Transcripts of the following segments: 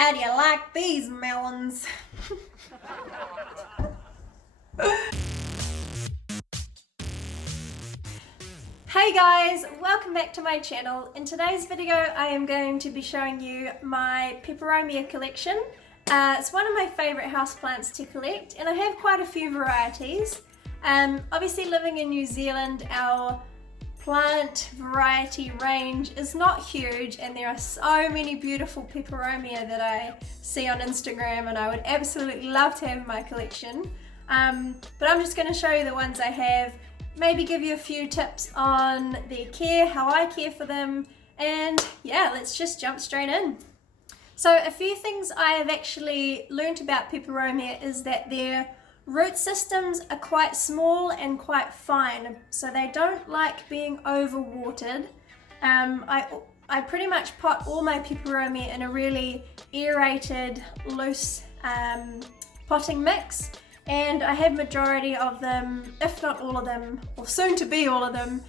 How do you like these melons? Hey guys, welcome back to my channel. In today's video I am going to be showing you my Peperomia collection. It's one of my favourite houseplants to collect and I have quite a few varieties. Obviously living in New Zealand, our plant variety range is not huge and there are so many beautiful Peperomia that I see on Instagram and I would absolutely love to have in my collection. But I'm just going to show you the ones I have, maybe give you a few tips on their care, how I care for them, and yeah, let's just jump straight in. So a few things I have actually learnt about Peperomia is that their root systems are quite small and quite fine, so they don't like being overwatered. I pretty much pot all my Peperomia in a really aerated, loose potting mix, and I have majority of them, if not all of them, or soon to be all of them,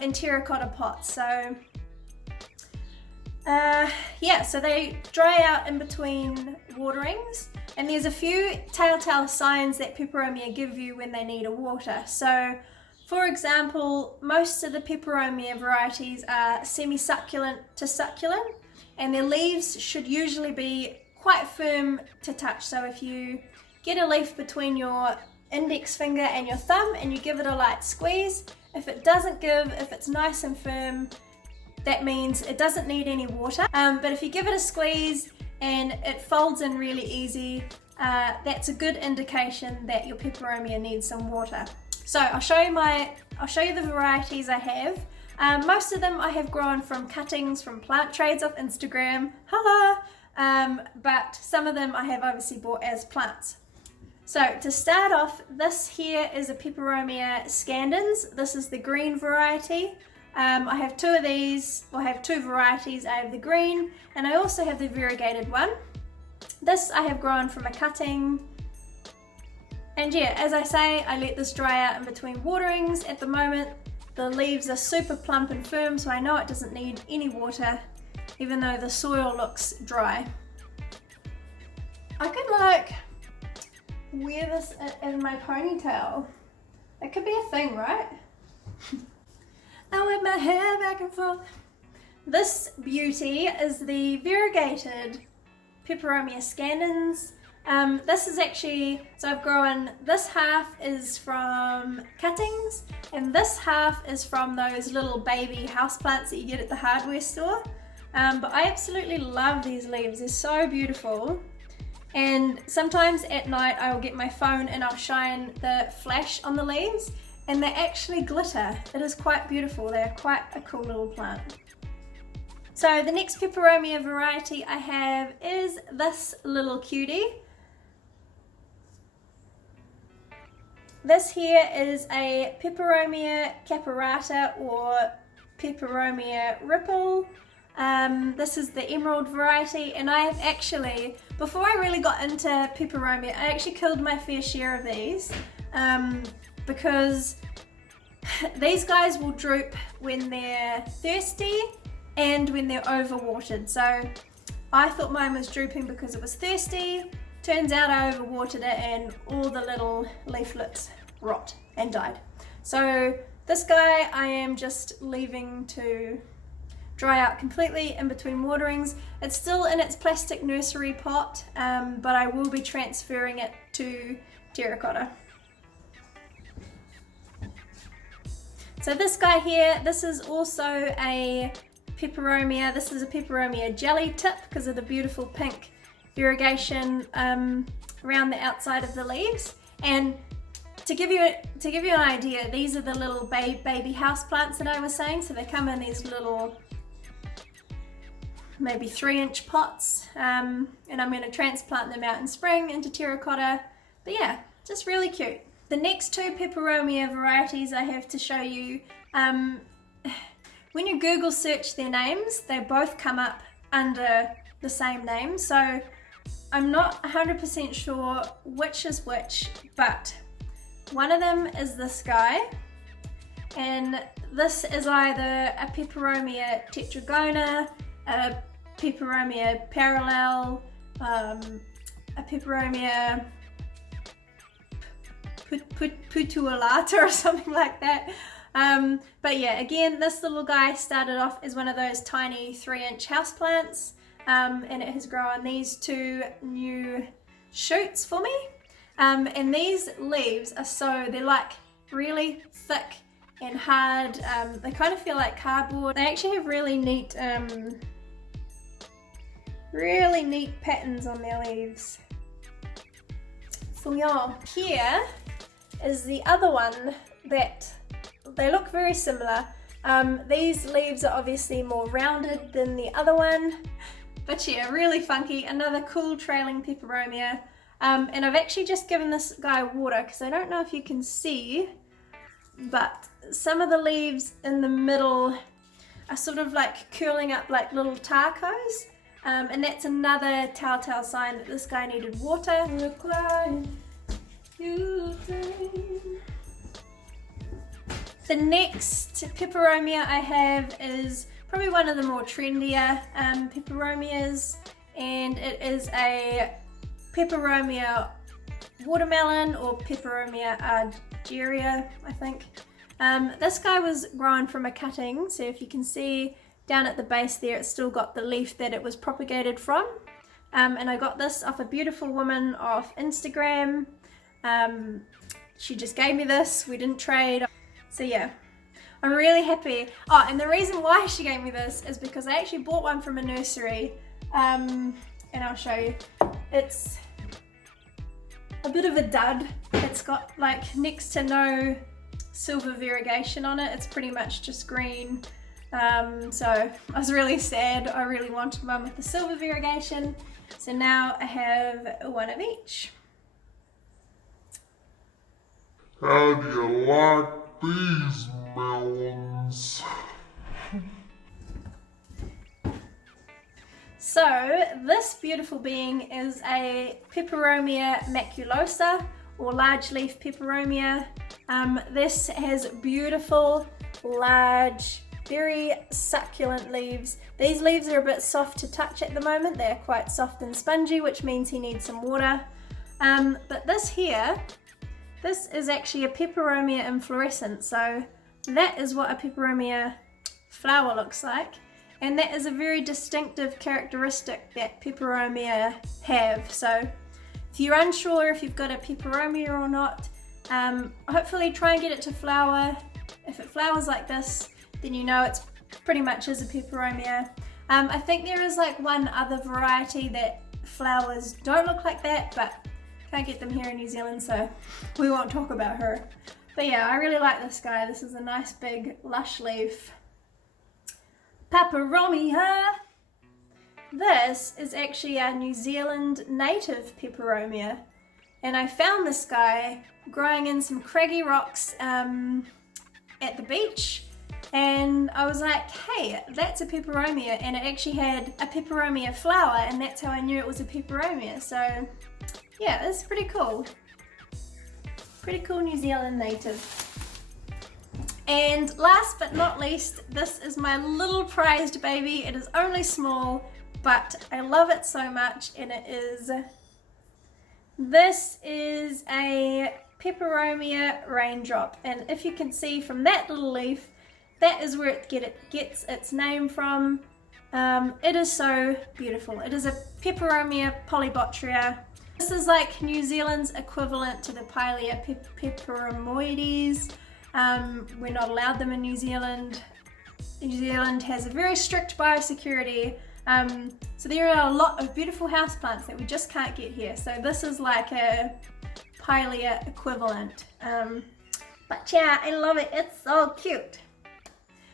in terracotta pots. So yeah, so they dry out in between waterings, and there's a few telltale signs that Peperomia give you when they need a water. So for example, most of the Peperomia varieties are semi-succulent to succulent, and their leaves should usually be quite firm to touch. So if you get a leaf between your index finger and your thumb and you give it a light squeeze, if it doesn't give, if it's nice and firm, that means it doesn't need any water. But if you give it a squeeze and it folds in really easy, that's a good indication that your Peperomia needs some water. So I'll show you the varieties I have. Most of them I have grown from cuttings from plant trades off Instagram, hello, but some of them I have obviously bought as plants. So to start off, this here is a Peperomia scandens. This is the green variety. I have two of these, I have two varieties. I have the green and I also have the variegated one. This I have grown from a cutting. And yeah, as I say, I let this dry out in between waterings. At the moment, the leaves are super plump and firm, so I know it doesn't need any water, even though the soil looks dry. I could like wear this in my ponytail. It could be a thing, right? I whip my hair back and forth. This beauty is the variegated Peperomia scandens. This is actually, so I've grown, this half is from cuttings and this half is from those little baby houseplants that you get at the hardware store. But I absolutely love these leaves, they're so beautiful. And sometimes at night I will get my phone and I'll shine the flash on the leaves and they actually glitter. It is quite beautiful, they're quite a cool little plant. So the next Peperomia variety I have is this little cutie. This here is a Peperomia caperata or Peperomia ripple. This is the emerald variety, and I have actually, before I really got into Peperomia, I actually killed my fair share of these because these guys will droop when they're thirsty and when they're overwatered. So I thought mine was drooping because it was thirsty. Turns out I overwatered it and all the little leaflets rot and died. So this guy I am just leaving to dry out completely in between waterings. It's still in its plastic nursery pot, but I will be transferring it to terracotta. So this guy here, this is also a Peperomia. This is a Peperomia jelly tip because of the beautiful pink variegation around the outside of the leaves. And to give you an idea, these are the little baby house plants that I was saying. So they come in these little maybe 3-inch pots, and I'm going to transplant them out in spring into terracotta. But yeah, just really cute. The next two Peperomia varieties I have to show you, when you Google search their names, they both come up under the same name. So I'm not 100% sure which is which, but one of them is this guy, and this is either a Peperomia tetragona, a Peperomia parallel, a Peperomia puteolata or something like that. But yeah, again, this little guy started off as one of those tiny 3-inch houseplants, and it has grown these 2 new shoots for me. And these leaves are they're like really thick and hard. They kind of feel like cardboard. They actually have really neat patterns on their leaves. So yeah, here is the other one that they look very similar. These leaves are obviously more rounded than the other one, but yeah, really funky. Another cool trailing peperomia. And I've actually just given this guy water because I don't know if you can see, but some of the leaves in the middle are sort of like curling up like little tacos. And that's another telltale sign that this guy needed water. The next peperomia I have is probably one of the more trendier peperomias, and it is a Peperomia watermelon, or Peperomia argyreia, I think. This guy was grown from a cutting, so if you can see down at the base there, it's still got the leaf that it was propagated from. And I got this off a beautiful woman off Instagram. She just gave me this, we didn't trade. So yeah, I'm really happy. Oh, and the reason why she gave me this is because I actually bought one from a nursery. And I'll show you. It's a bit of a dud. It's got like next to no silver variegation on it. It's pretty much just green. So I was really sad. I really wanted one with the silver variegation. So now I have one of each. How do you like these melons? So this beautiful being is a Peperomia maculosa, or large leaf peperomia. This has beautiful, large, very succulent leaves. These leaves are a bit soft to touch at the moment. They're quite soft and spongy, which means he needs some water. But this here, this is actually a Peperomia inflorescence. So that is what a Peperomia flower looks like. And that is a very distinctive characteristic that Peperomia have. So if you're unsure if you've got a Peperomia or not, hopefully try and get it to flower. If it flowers like this, then you know it's pretty much is a Peperomia. I think there is like one other variety that flowers don't look like that, but can't get them here in New Zealand, so we won't talk about her. But yeah, I really like this guy. This is a nice big lush leaf. Peperomia. This is actually a New Zealand native Peperomia, and I found this guy growing in some craggy rocks at the beach, and I was like, hey, that's a Peperomia, and it actually had a Peperomia flower, and that's how I knew it was a Peperomia. So yeah, it's pretty cool. Pretty cool New Zealand native. And last but not least, this is my little prized baby. It is only small, but I love it so much, and this is a Peperomia raindrop, and if you can see from that little leaf, that is where it gets its name from. It is so beautiful. It is a Peperomia polybotrya. This is like New Zealand's equivalent to the Pilea peperomoides. We're not allowed them in New Zealand. New Zealand has a very strict biosecurity, so there are a lot of beautiful houseplants that we just can't get here. So this is like a Pilea equivalent. But yeah, I love it. It's so cute.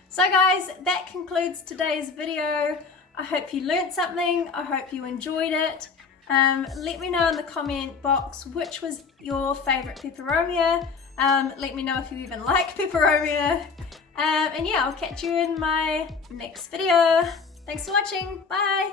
So guys, that concludes today's video. I hope you learned something. I hope you enjoyed it. Let me know in the comment box which was your favorite Peperomia. Let me know if you even like Peperomia. And yeah, I'll catch you in my next video. Thanks for watching. Bye.